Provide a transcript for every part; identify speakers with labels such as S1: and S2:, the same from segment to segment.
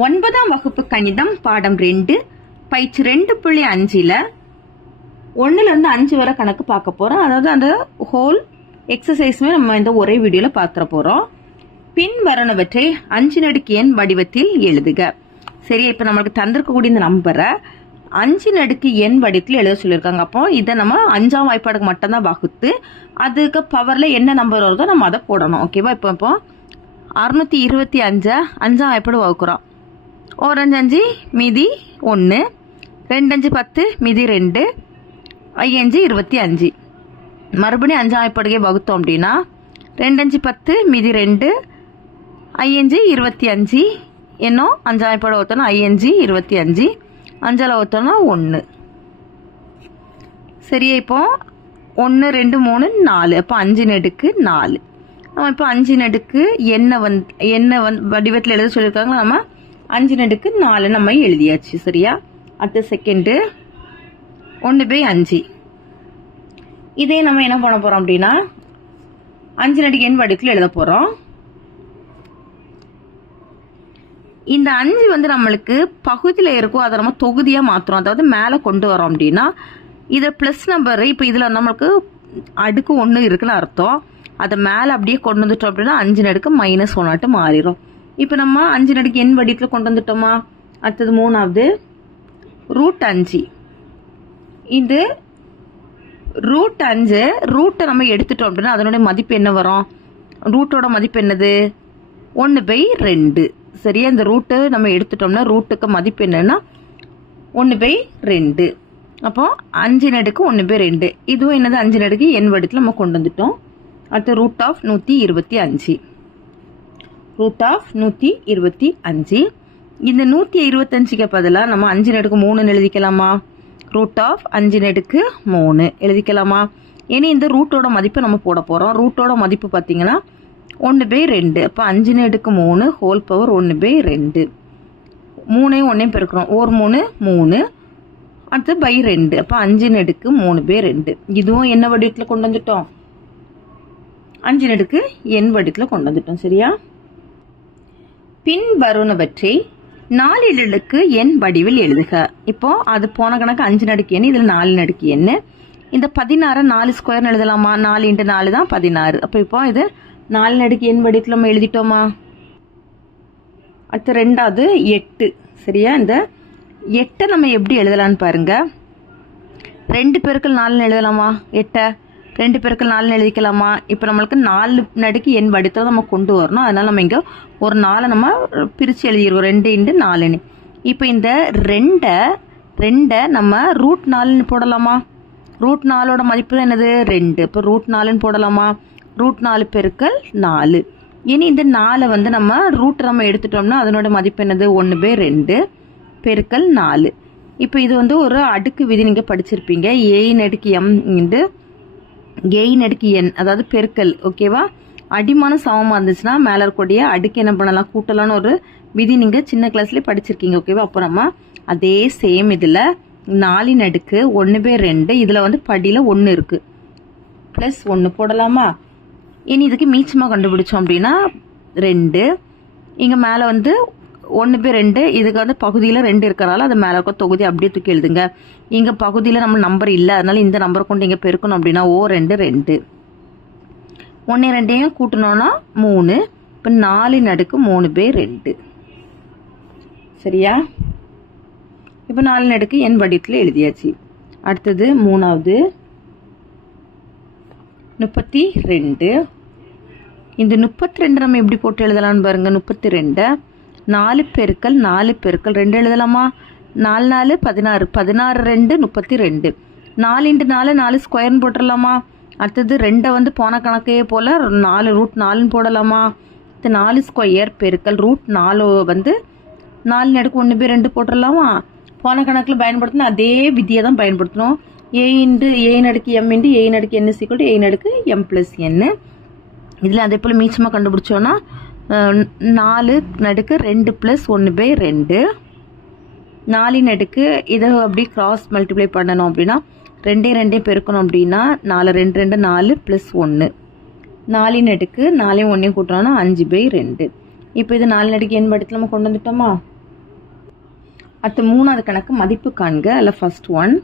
S1: ஒன்பதாம் வகுப்பு கணிதம் பாடம் ரெண்டு பயிற்சி ரெண்டு புள்ளி அஞ்சில் ஒன்றுலேருந்து அஞ்சு வரை கணக்கு பார்க்க போகிறோம் அதாவது அந்த ஹோல் எக்ஸசைஸுமே நம்ம இந்த ஒரே வீடியோவில் பார்த்துட போகிறோம் பின் வரணுவற்றை அஞ்சு நடுக்கு எண் வடிவத்தில் எழுதுக. சரி இப்போ நம்மளுக்கு தந்திருக்கக்கூடிய இந்த நம்பரை அஞ்சு நடுக்கு எண் வடிவத்தில் எழுத சொல்லியிருக்காங்க. அப்போ இதை நம்ம அஞ்சாம் வாய்ப்பாடுக்கு மட்டும்தான் வகுத்து அதுக்கு பவரில் என்ன நம்பர் வருதோ நம்ம அதை போடணும். ஓகேவா இப்போ இப்போ அறுநூற்றி இருபத்தி அஞ்சை அஞ்சாம் வாய்ப்பாடு வகுக்கிறோம். ஓரஞ்சு அஞ்சு மீதி ஒன்று ரெண்டஞ்சு பத்து மிதி ரெண்டு ஐயஞ்சு இருபத்தி அஞ்சு. மறுபடியும் அஞ்சாம் வாய்ப்பாடுகே வகுத்தோம் அப்படின்னா ரெண்டஞ்சு பத்து மிதி ரெண்டு ஐயஞ்சு இருபத்தி அஞ்சு. இன்னும் அஞ்சாம் வாய்ப்பாடு வகுத்தோம்னா ஐயஞ்சு இருபத்தி அஞ்சு அஞ்சால் வகுத்தோம்னா ஒன்று சரியா இப்போ ஒன்று ரெண்டு மூணு நாலு. அப்போ அஞ்சு நெடுக்கு நாலு. நம்ம இப்போ அஞ்சு நெடுக்கு என்ன வந்து என்ன வந் வடிவத்தில் எழுத சொல்லியிருக்காங்க நம்ம அஞ்சு நெடுக்கு நாலு நம்ம எழுதியாச்சு சரியா? அடுத்த செகண்டு ஒன்று பை அஞ்சு. இதே நம்ம என்ன பண்ண போகிறோம் அப்படின்னா அஞ்சு நடிக்கு எண் வடுக்கில் எழுத போகிறோம் இந்த அஞ்சு வந்து நம்மளுக்கு பகுதியில் இருக்கும் அதை நம்ம தொகுதியாக மாற்றுறோம் அதாவது மேலே கொண்டு வரோம் அப்படின்னா இதை ப்ளஸ் நம்பர் இப்போ இதில் நம்மளுக்கு அடுக்கு ஒன்று இருக்குன்னு அர்த்தம். அதை மேலே அப்படியே கொண்டு வந்துட்டோம் அப்படின்னா அஞ்சு நடுக்கு மைனஸ் ஒன்னாட்டு மாறிடும் இப்போ நம்ம அஞ்சு நடுக்கு எண் வடிவத்தில் கொண்டு வந்துட்டோமா? அடுத்தது மூணாவது. ரூட் அஞ்சு. இது ரூட் அஞ்சு ரூட்டை நம்ம எடுத்துட்டோம் அப்படின்னா அதனுடைய மதிப்பு என்ன வரும்? ரூட்டோட மதிப்பு என்னது? ஒன்று பை ரெண்டு. சரியா? இந்த ரூட்டு நம்ம எடுத்துட்டோம்னா ரூட்டுக்கு மதிப்பு என்னன்னா ஒன்று பை ரெண்டு. அப்போ அஞ்சு நடுக்கு ஒன்று பை ரெண்டு. இதுவும் என்னது? அஞ்சு நடுக்கு என் வடிவத்தில் நம்ம கொண்டு வந்துட்டோம். அடுத்து ரூட் ஆஃப் நூற்றி இருபத்தி அஞ்சு. ரூட் ஆஃப் நூற்றி இருபத்தி அஞ்சு. இந்த நூற்றி இருபத்தஞ்சுக்கு பதிலாக நம்ம அஞ்சு நடுக்கு மூணுன்னு எழுதிக்கலாமா? ரூட் ஆஃப் அஞ்சு நடுக்கு மூணு. எழுதிக்கலாமா? இனி இந்த ரூட்டோட மதிப்பை நம்ம போட போகிறோம் ரூட்டோட மதிப்பு பார்த்தீங்கன்னா ஒன்று பை ரெண்டு. அப்போ அஞ்சு நடுக்கு மூணு ஹோல் பவர் ஒன்று பை ரெண்டு. மூணையும் ஒன்றையும் பெருக்கிறோம். ஒரு மூணு மூணு. அடுத்து பை ரெண்டு. அப்போ அஞ்சு நடுக்கு மூணு பை ரெண்டு. இதுவும் என்ன வடிவத்தில் கொண்டு வந்துட்டோம்? அஞ்சு நடுக்கு எண் வடிவத்தில் கொண்டு வந்துட்டோம். சரியா? பின் வருவனவற்றை நாலிழலுக்கு எண் வடிவில் எழுதுக. இப்போ அது போன கணக்கு அஞ்சு நடுக்கு எண் இதில் நாலு நடுக்கு எண் இந்த பதினாறை நாலு ஸ்கொயர்னு எழுதலாமா? நாலு இன்ட்டு நாலு தான் பதினாறு. அப்போ இப்போ இது நாலு நடுக்கு எண் வடிவத்தில் நம்ம எழுதிட்டோமா? அடுத்து ரெண்டாவது எட்டு. சரியா? இந்த எட்டை நம்ம எப்படி எழுதலான்னு பாருங்க. ரெண்டு பேருக்கு நாலுன்னு எழுதலாமா? எட்டை. ரெண்டு பேருக்கு நாலுன்னு எழுதிக்கலாமா? இப்போ நம்மளுக்கு நாலு நடுக்கு எண் வடித்ததை நம்ம கொண்டு வரணும். அதனால் நம்ம இங்கே ஒரு நாளை நம்ம பிரித்து எழுதிடுவோம் ரெண்டு இண்டு நாலுன்னு. இப்போ இந்த ரெண்டை ரெண்டை நம்ம ரூட் நாலுன்னு போடலாமா? ரூட் நாலோட மதிப்பு என்னது? ரெண்டு. இப்போ ரூட் நாலுன்னு போடலாமா? ரூட் நாலு பெருக்கல் நாலு. இனி இந்த நாலை வந்து நம்ம ரூட் நம்ம எடுத்துட்டோம்னா அதனோட மதிப்பு என்னது? ஒன்று பை ரெண்டு பெருக்கல் நாலு. இப்போ இது வந்து ஒரு அடுக்கு விதி நீங்கள் படிச்சிருப்பீங்க. ஏயின் அடுக்கு எம் இண்டு கெயின் அடுக்கு என் அதாவது பெருக்கல் ஓகேவா அடிமானம் சமமாக இருந்துச்சுன்னா மேலே இருக்கக்கூடிய அடுக்கு என்ன பண்ணலாம்? கூட்டலான்னு ஒரு விதி நீங்கள் சின்ன கிளாஸ்லேயே படிச்சிருக்கீங்க ஓகேவா அப்போ நம்ம அதே சேம் இதில் நாலின் அடுக்கு ஒன்று பேர் ரெண்டு இதில் வந்து படியில் ஒன்று இருக்குது ப்ளஸ் ஒன்று போடலாமா? இனி இதுக்கு மீச்சமாக கண்டுபிடிச்சோம் அப்படின்னா ரெண்டு. இங்கே மேலே வந்து ஒன்று பை ரெண்டு இதுக்கு வந்து பகுதியில் ரெண்டு இருக்கிறனால அது மேலே இருக்க தொகுதி அப்படியே தூக்கி எழுதுங்க. இங்கே பகுதியில் நம்ம நம்பர் இல்லை அதனால இந்த நம்பரை கொண்டு இங்கே பெருக்கணும் அப்படின்னா ஓ ரெண்டு ரெண்டு. ஒன்று ரெண்டையும் கூட்டணும்னா மூணு இப்போ நாலு நடுக்கு மூணு பை ரெண்டு. சரியா? இப்போ நாலு நடுக்கு என் வடிவத்தில் எழுதியாச்சு. அடுத்தது மூணாவது. முப்பத்தி ரெண்டு. இந்த முப்பத்தி ரெண்டு நம்ம எப்படி போட்டு எழுதலாம்னு பாருங்கள் முப்பத்தி ரெண்டை. நாலு பெருக்கல் நாலு பெருக்கல். ரெண்டு எழுதலாமா? நாலு நாலு பதினாறு. பதினாறு ரெண்டு முப்பத்தி ரெண்டு. நாலு இன்ட்டு நாலு நாலு ஸ்கொயர்னு போட்டுடலாமா அடுத்தது ரெண்டை வந்து போன கணக்கையே போல் நாலு ரூட் நாலுன்னு போடலாமா? அடுத்து நாலு ஸ்கொயர் பெருக்கல் ரூட் நாலு வந்து நாலு நடுக்கு ஒன்று பேர் ரெண்டு போட்டுடலாமா போன கணக்கில் பயன்படுத்தினா அதே விதியை தான் பயன்படுத்தணும் ஏ இன்ட்டு ஏ நடுக்கு எம் இன்ட்டு ஏ நடுக்கு என் சீக்கிரம் ஏ நடுக்கு எம் ப்ளஸ் என்னு இதில் அதே போல் மீச்சமாக கண்டுபிடிச்சோன்னா நாலு நடுக்கு ரெண்டு ப்ளஸ் ஒன்று பை ரெண்டு. நாலின் நடுக்கு இதை அப்படி க்ராஸ் மல்டிப்ளை பண்ணணும் அப்படின்னா ரெண்டே ரெண்டே பெருக்கணும் அப்படின்னா நாலு ரெண்டு ரெண்டு நாலு ப்ளஸ் ஒன்று நாலின் நடுக்கு நாலையும் ஒன்றையும் கூட்டுறோம்னா அஞ்சு பை ரெண்டு. இப்போ இது நாலு நடுக்கு என் படத்தில் நம்ம கொண்டு வந்துட்டோமா? அடுத்து மூணாவது கணக்கு மதிப்பு காண்க. அதில் ஃபஸ்ட் ஒன்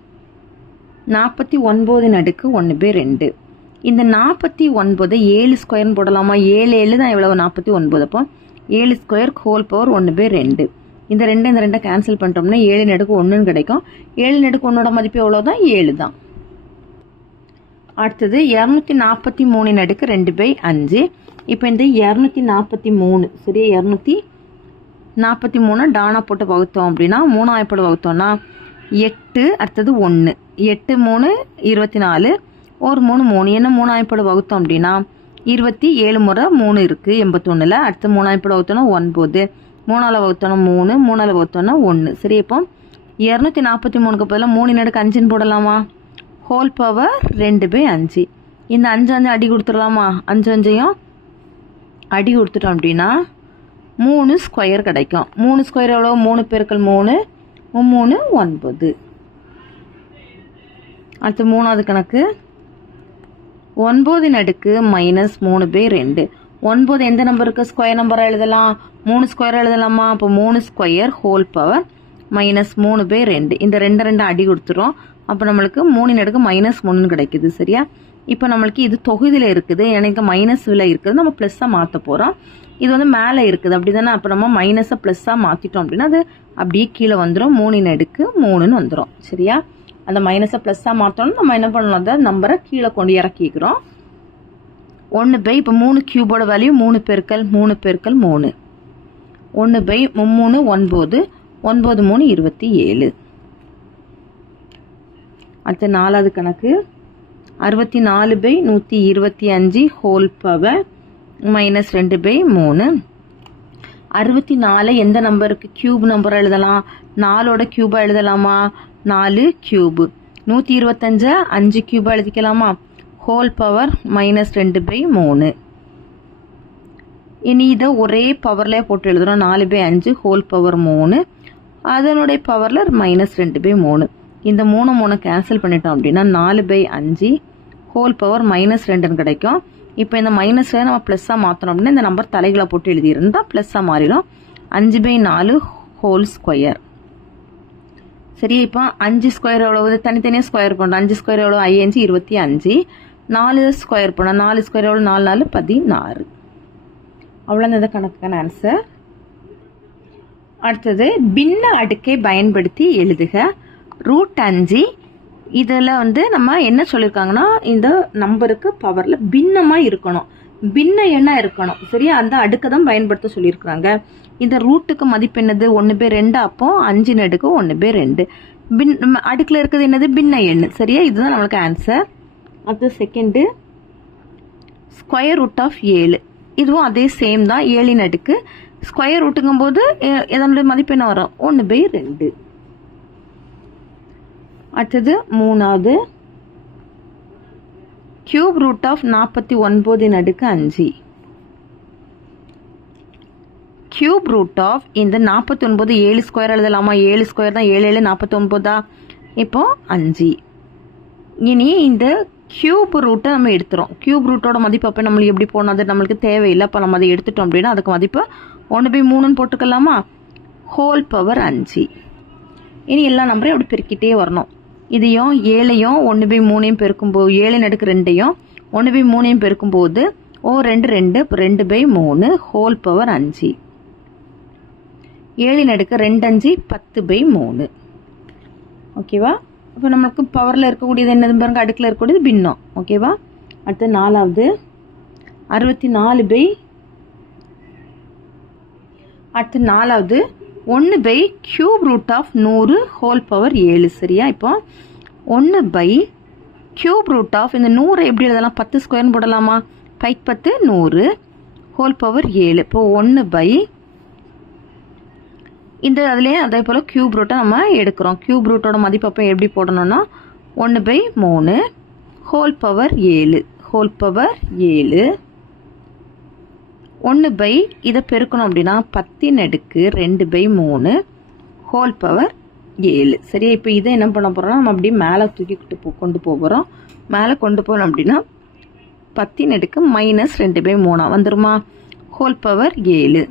S1: நாற்பத்தி ஒன்பது நடுக்கு ஒன்று பை ரெண்டு. இந்த நாற்பத்தி ஒன்பது ஏழு ஸ்கொயர்னு போடலாமா? ஏழு ஏழு தான் எவ்வளவு? நாற்பத்தி ஒன்பது. அப்போ ஏழு ஸ்கொயர் ஹோல் பவர் ஒன்று பேர் ரெண்டு. இந்த ரெண்டு இந்த ரெண்டை கேன்சல் பண்ணிட்டோம்னா ஏழு நடுக்கு ஒன்றுன்னு கிடைக்கும். ஏழு நடுக்கு ஒன்னோட மதிப்பு எவ்வளோ தான்? ஏழு தான். அடுத்தது இரநூத்தி நாற்பத்தி மூணு நடுக்கு ரெண்டு பை அஞ்சு. இப்போ இந்த இரநூத்தி நாற்பத்தி மூணு சரியா? இரநூத்தி நாற்பத்தி மூணு டானா போட்டு வகுத்தோம் அப்படின்னா மூணாயிரம் போட்டு வகுத்தோம்னா எட்டு அடுத்தது ஒன்று எட்டு மூணு இருபத்தி நாலு. ஒரு மூணு மூணு. என்ன மூணாயிரம் வகுத்தோம் அப்படின்னா இருபத்தி ஏழு முறை மூணு இருக்குது எண்பத்தொன்னில். அடுத்து மூணாயிரம் வகுத்தோன்னா ஒன்பது. மூணாவில் வகுத்தோன்னா மூணு மூணாவில் வகுத்தோன்னா ஒன்று சரி இப்போ இரநூத்தி நாற்பத்தி மூணுக்கு பதிலாக மூணு நடுக்கு அஞ்சுன்னு போடலாமா? ஹோல் பவர் ரெண்டு பை அஞ்சு. இந்த அஞ்சு அஞ்சு அடி கொடுத்துடலாமா? அஞ்சு அஞ்சையும் அடி கொடுத்துட்டோம் அப்படின்னா மூணு ஸ்கொயர் கிடைக்கும். மூணு ஸ்கொயர் எவ்வளோ மூணு பேருக்கள் மூணு மூணு ஒன்பது. அடுத்து மூணாவது கணக்கு. ஒன்பதின் நடுக்கு மைனஸ் மூணு பை ரெண்டு. ஒன்பது எந்த நம்பருக்கு ஸ்கொயர் நம்பராக எழுதலாம்? மூணு ஸ்கொயர் எழுதலாமா? அப்போ மூணு ஸ்கொயர் ஹோல் பவர் மைனஸ் மூணு பை ரெண்டு. இந்த ரெண்டு ரெண்டு அடி கொடுத்துரும் அப்போ நம்மளுக்கு மூணு நடுக்கு மைனஸ் மூணுன்னு கிடைக்குது சரியா? இப்போ நம்மளுக்கு இது தொகுதியில் இருக்குது. எனக்கு விலை இருக்குது. நம்ம ப்ளஸ்ஸாக மாற்ற போகிறோம் இது வந்து மேலே இருக்குது. அப்படி தானே அப்போ நம்ம மைனஸை ப்ளஸ்ஸாக மாற்றிட்டோம் அப்படின்னா அது அப்படியே கீழே வந்துடும் மூணு நடுக்கு மூணுன்னு வந்துடும் சரியா? அந்த மைனஸை ப்ளஸ்ஸாக மாற்றோம்னா நம்ம என்ன பண்ணலாம் அந்த நம்பரை கீழே கொண்டு இறக்கிக்கிறோம் ஒன்று பை இப்போ மூணு கியூபோட வேல்யூ மூணு பெருக்கல் மூணு பெருக்கல் மூணு. ஒன்று பை மும்மூணு ஒன்பது. ஒன்பது மூணு இருபத்தி ஏழு. அடுத்த நாலாவது கணக்கு. அறுபத்தி நாலு பை நூற்றி இருபத்தி அஞ்சு ஹோல் பவர் மைனஸ் ரெண்டு பை மூணு. அறுபத்தி நாலு எந்த நம்பருக்கு கியூப் நம்பர் எழுதலாம்? நாலோட கியூபாக எழுதலாமா? நாலு கியூபு நூற்றி இருபத்தஞ்சை அஞ்சு கியூபாக எழுதிக்கலாமா ஹோல் பவர் மைனஸ் ரெண்டு பை மூணு. இனி இதை ஒரே பவரில் போட்டு எழுதுறோம். நாலு பை அஞ்சு ஹோல் பவர் மூணு. அதனுடைய பவரில் மைனஸ் ரெண்டு பை மூணு. இந்த மூணு மூணு கேன்சல் பண்ணிட்டோம் அப்படின்னா நாலு பை அஞ்சு ஹோல் பவர் மைனஸ் ரெண்டுன்னு கிடைக்கும். இப்போ இந்த மைனஸில் நம்ம ப்ளஸ்ஸாக மாற்றணும் அப்படின்னா இந்த நம்பர் தலைகளை போட்டு எழுதியிருந்தால் ப்ளஸ்ஸாக மாறிடும். அஞ்சு பை நாலு ஹோல் ஸ்கொயர் சரி இப்போ அஞ்சு ஸ்கொயர் எவ்வளவு? தனித்தனியாக ஸ்கொயர் பண்ணுறோம் அஞ்சு ஸ்கொயர் எவ்வளோ ஐயஞ்சு இருபத்தி அஞ்சு. நாலு ஸ்கொயர் பண்ணோம் நாலு ஸ்கொயர் எவ்வளோ நாலு நாலு பதினாறு. அவ்வளோ இந்த கணக்குக்கான ஆன்சர் அடுத்தது பின்ன அடுக்கை பயன்படுத்தி எழுதுக. ரூட் அஞ்சு. இதில் வந்து நம்ம என்ன சொல்லியிருக்காங்கன்னா இந்த நம்பருக்கு பவரில் பின்னமாக இருக்கணும். பின்ன எண்ணாக இருக்கணும்? சரியா? அந்த அடுக்கை தான் பயன்படுத்த சொல்லியிருக்கிறாங்க. இந்த ரூட்டுக்கு மதிப்பு என்னது? ஒன்று பேர் ரெண்டு அப்போ அஞ்சு நடுக்கு ஒன்று பேர் ரெண்டு. பின் நம்ம அடுக்கில் இருக்கிறது என்னது? பின்ன எண்ணு. சரியா? இதுதான் நம்மளுக்கு ஆன்சர் அடுத்து செகண்டு ஸ்கொயர் ரூட் ஆஃப் ஏழு. இதுவும் அதே சேம் தான். ஏழின் அடுக்கு. ஸ்கொயர் ரூட்டுங்கும் போது இதனுடைய மதிப்பு என்ன வரும்? ஒன்று பை ரெண்டு. அடுத்தது மூணாவது. கியூப் ரூட் ஆஃப் நாற்பத்தி ஒன்பதின் அடுக்கு அஞ்சு. கியூப் ரூட் ஆஃப் இந்த நாற்பத்தி ஒன்பது ஏழு ஸ்கொயர் எழுதலாமா? ஏழு ஸ்கொயர் தான் ஏழு ஏழு நாற்பத்தி ஒன்பதா? இப்போ அஞ்சு. இனி இந்த கியூப் ரூட்டை நம்ம எடுத்துறோம். கியூப் ரூட்டோட மதிப்பு அப்போ நம்மளுக்கு எப்படி போகணும் அது நம்மளுக்கு தேவையில்லை. அப்போ நம்ம அதை எடுத்துட்டோம் அப்படின்னா அதுக்கு மதிப்பு ஒன்று பை மூணுன்னு போட்டுக்கலாமா? ஹோல் பவர் அஞ்சு. இனி எல்லா நம்பரையும் அப்படி பெருக்கிட்டே வரணும். இதையும் ஏழையும் ஒன்று பை மூணையும் பெருக்கும்போது ஏழு நடுக்கு ரெண்டையும் ஒன்று பை மூணையும் பெருக்கும்போது ஓ ரெண்டு ரெண்டு ரெண்டு பை மூணு ஹோல் பவர் அஞ்சு. ஏழு நடுக்கு ரெண்டு அஞ்சு பத்து பை மூணு. ஓகேவா இப்போ நம்மளுக்கு பவரில் இருக்கக்கூடியது என்னது பாருங்கள் அடுக்கில் இருக்கக்கூடியது பின்னம். ஓகேவா அடுத்து நாலாவது அறுபத்தி நாலு பை அடுத்து நாலாவது ஒன்று பை கியூப் ரூட் ஆஃப் நூறு ஹோல் பவர் ஏழு. சரியா? இப்போ ஒன்று பை கியூப் ரூட் ஆஃப் இந்த நூறு எப்படி எழுதலாம்? பத்து ஸ்கொயர்னு போடலாமா? பைக் பத்து நூறு ஹோல் பவர் ஏழு. இப்போ ஒன்று பை இந்த அதுலேயே அதே போல் கியூப் ரூட்டை நம்ம எடுக்கிறோம். கியூப் ரூட்டோட மதிப்பு அப்போ எப்படி போடணும்னா ஒன்று பை மூணு ஹோல் பவர் ஏழு. ஹோல் பவர் ஏழு. ஒன்று பை இதை பெருக்கணும் அப்படின்னா பத்தின் அடுக்கு ரெண்டு பை மூணு ஹோல் பவர் ஏழு. சரியா? இப்போ இதை என்ன பண்ண போகிறோம் நம்ம அப்படியே மேலே தூக்கிக்கிட்டு போ கொண்டு போகிறோம் மேலே கொண்டு போகணும் அப்படின்னா பத்தின் அடுக்கு மைனஸ் ரெண்டு பை மூணா வந்துருமா? ஹோல் பவர் ஏழு.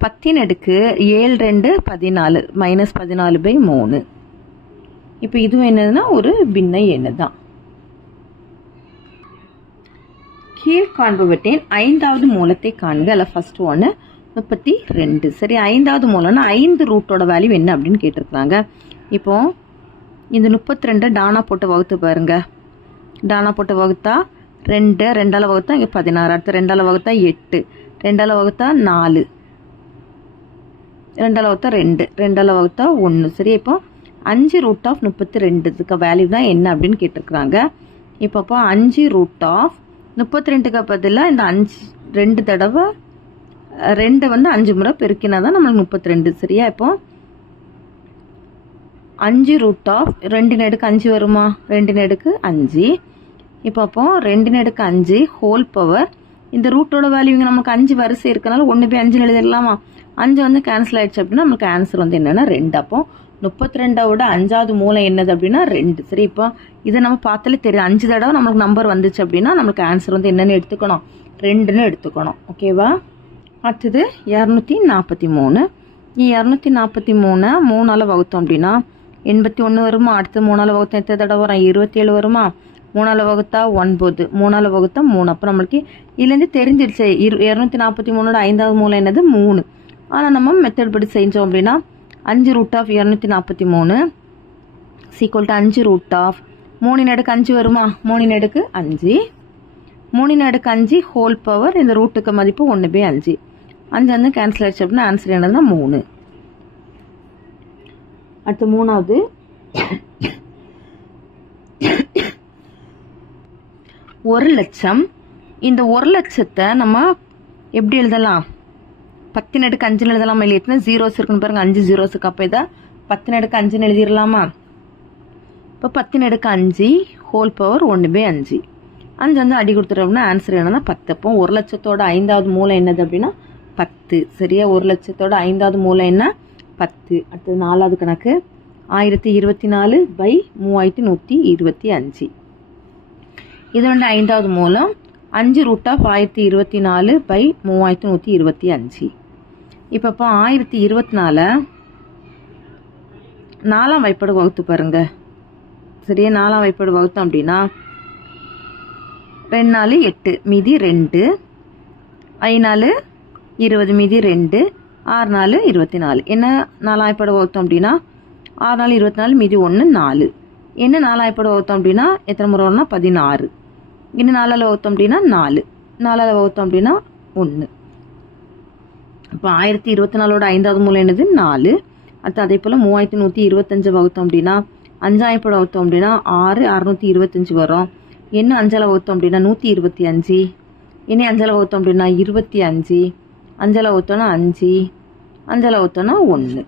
S1: பத்தின் அடுக்கு ஏழு ரெண்டு பதினாலு மைனஸ் பதினாலு பை மூணு. இப்போ இதுவும் என்னதுன்னா ஒரு பின்ன எண்ணு தான் கீழ்காண்பவற்றின் ஐந்தாவது மூலத்தை காண்க அல்ல ஃபர்ஸ்ட் ஒன்று முப்பத்தி ரெண்டு. சரி ஐந்தாவது மூலம்னா ஐந்து ரூட்டோட வேல்யூ என்ன அப்படின்னு கேட்டிருக்கிறாங்க. இப்போ இந்த முப்பத்தி ரெண்டு டானா போட்டு வகுத்து பாருங்க. டானா போட்டு வகுத்தா ரெண்டு ரெண்டால் வகுத்தா இங்கே பதினாறு. அடுத்து ரெண்டால் வகுத்தா எட்டு. ரெண்டால் வகுத்தா நாலு. ரெண்டால் வகுத்தா ரெண்டு. ரெண்டால் வகுத்தா ஒன்று சரி இப்போ அஞ்சு ரூட் ஆஃப் முப்பத்தி ரெண்டுக்கு வேல்யூ தான் என்ன அப்படின்னு கேட்டிருக்கிறாங்க. இப்போ அப்போ அஞ்சு ரூட் ஆஃப் முப்பத்தி ரெண்டுக்கு பதிலாக இந்த அஞ்சு ரெண்டு தடவை ரெண்டை ரெண்டு வந்து அஞ்சு முறை பெருக்கினா தான் நம்மளுக்கு முப்பத்தி ரெண்டு சரியா? இப்போ அஞ்சு ரூட் ஆஃப் ரெண்டு நெடுக்கு அஞ்சு வருமா? ரெண்டு நெடுக்கு அஞ்சு. இப்போ அப்போ ரெண்டு நெடுக்கு அஞ்சு ஹோல் பவர் இந்த ரூட்டோட வேல்யூங்க நமக்கு அஞ்சு வரிசை இருக்கனால ஒன்று போய் அஞ்சு எழுதிடலாமா? அஞ்சு வந்து கேன்சல் ஆயிடுச்சு அப்படின்னா நமக்கு ஆன்சர் வந்து என்னென்னா ரெண்டு. அப்போ முப்பத்தி ரெண்டாவோட அஞ்சாவது மூலை என்னது அப்படின்னா ரெண்டு. சரி இப்போ இதை நம்ம பார்த்தாலே தெரியும் அஞ்சு தடவை நம்மளுக்கு நம்பர் வந்துச்சு அப்படின்னா நம்மளுக்கு ஆன்சர் வந்து என்னென்னு எடுத்துக்கணும். ரெண்டுன்னு எடுத்துக்கணும். ஓகேவா அடுத்தது இரநூத்தி நாற்பத்தி மூணு இரநூத்தி நாற்பத்தி மூணு மூணால் வகுத்தோம் அப்படின்னா எண்பத்தி ஒன்று வருமா? அடுத்து மூணால் வகுத்தா எத்தனை தடவை வரும்? இருபத்தேழு வருமா? மூணால் வகுத்தா ஒன்பது. மூணால் வகுத்தா மூணு. அப்போ நம்மளுக்கு இதுலேருந்து தெரிஞ்சிருச்சு. இரு இரநூத்தி நாற்பத்தி மூணோட ஐந்தாவது மூலம் என்னது? மூணு. ஆனால் நம்ம மெத்தட் படி செஞ்சோம் அப்படின்னா அஞ்சு ரூட் ஆஃப் இரநூத்தி நாற்பத்தி மூணு சீக்குவல் டு அஞ்சு ரூட் ஆஃப் மூணு அடுக்கு அஞ்சு வருமா? மூணு அடுக்கு அஞ்சு. மூணு நடுக்கு அஞ்சு ஹோல் பவர் இந்த ரூட்டுக்கு மதிப்பு ஒன்று பை அஞ்சு. அஞ்சு வந்து கேன்சல் ஆயிடுச்சு அப்படின்னா ஆன்சர் என்னதுன்னா மூணு. அடுத்து மூணாவது. ஒரு லட்சம். இந்த ஒரு லட்சத்தை நம்ம எப்படி எழுதலாம்? பத்து நடுக்கு அஞ்சுன்னு எழுதலாமா இல்லை எத்தனை ஜீரோஸ் இருக்குன்னு பாருங்க. அஞ்சு ஜீரோஸுக்கு அப்போ இதை பத்து நடுக்கு அஞ்சுன்னு எழுதிடலாமா? இப்போ பத்து நடுக்கு அஞ்சு ஹோல் பவர் ஒன்று பை அஞ்சு. அஞ்சு வந்து அடி கொடுத்துட்டோம்னா ஆன்சர் என்னன்னா பத்து. அப்போ ஒரு லட்சத்தோட ஐந்தாவது மூலம் என்னது அப்படின்னா பத்து. சரியா? ஒரு லட்சத்தோட ஐந்தாவது மூலம் என்ன? பத்து. அடுத்தது நாலாவது கணக்கு. ஆயிரத்தி இருபத்தி நாலு பை மூவாயிரத்தி நூற்றி இருபத்தி அஞ்சு. இது வந்து ஐந்தாவது மூலம் அஞ்சு ரூட் ஆஃப் ஆயிரத்தி இருபத்தி நாலு பை மூவாயிரத்தி நூற்றி இருபத்தி அஞ்சு. இப்போ இப்போ ஆயிரத்தி இருபத்தி நாலு. நாலாம் வைப்பாடு வகுத்து பாருங்க. சரியா? நாலாம் வைப்பாடு வகுத்தோம் அப்படின்னா ரெண்டு நாலு எட்டு மீதி ரெண்டு ஐநாலு இருபது மீதி ரெண்டு ஆறு நாலு இருபத்தி நாலு. என்ன நாலாயிரப்பட வகுத்தோம் அப்படின்னா ஆறு நாலு இருபத்தி நாலு மீதி ஒன்று நாலு. என்ன நாலாயிரப்பட வகுத்தோம் அப்படின்னா எத்தனை முறை வரும்னா பதினாறு. இன்னும் நாலால் வகுத்தோம் அப்படின்னா நாலு. நாலால் வகுத்தோம் அப்படின்னா ஒன்று இப்போ ஆயிரத்தி இருபத்தி நாலோட ஐந்தாவது மூலம் என்னது? நாலு. அடுத்து அதே போல் மூவாயிரத்தி நூற்றி இருபத்தஞ்சு வகுத்தோம் அப்படின்னா அஞ்சாயிரப்பட வகுத்தோம் அப்படின்னா ஆறு அறுநூற்றி இருபத்தஞ்சு வரும். என்ன அஞ்சால் வகுத்தோம் அப்படின்னா நூற்றி இருபத்தி அஞ்சு. என்ன அஞ்சால் வகுத்தோம் அப்படின்னா இருபத்தி அஞ்சு. அஞ்சால் வகுத்தோன்னா அஞ்சு. அஞ்சால் வகுத்தோன்னா ஒன்று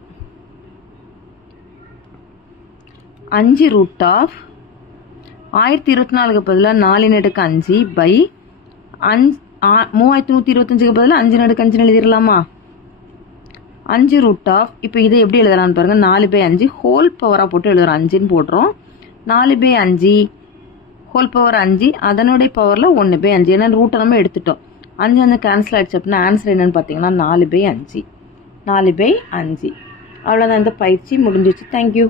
S1: அஞ்சு ரூட் ஆஃப் ஆயிரத்தி இருபத்தி நாலுக்கு பதிலாக நாலு நடுக்கு அஞ்சு பை அஞ்சு மூவாயிரத்தி நூற்றி இருபத்தஞ்சுக்கு பதிலாக அஞ்சு நடுக்கு அஞ்சுன்னு எழுதிடலாமா அஞ்சு ரூட் ஆஃப் இப்போ இதை எப்படி எழுதலாம்னு பாருங்கள் நாலு பை அஞ்சு ஹோல் பவராக போட்டு எழுதுறோம் அஞ்சுன்னு போடுறோம். நாலு பை அஞ்சு ஹோல் பவர் அஞ்சு அதனுடைய பவரில் ஒன்று பை அஞ்சு. ஏன்னா ரூட்டை நம்ம எடுத்துட்டோம். அஞ்சு வந்து கேன்சல் ஆகிடுச்சு அப்படின்னா ஆன்சர் என்னென்னு பார்த்தீங்கன்னா நாலு பை அஞ்சு. நாலு பை அஞ்சு. அவ்வளோதான் இந்த பயிற்சி முடிஞ்சிச்சு தேங்க்யூ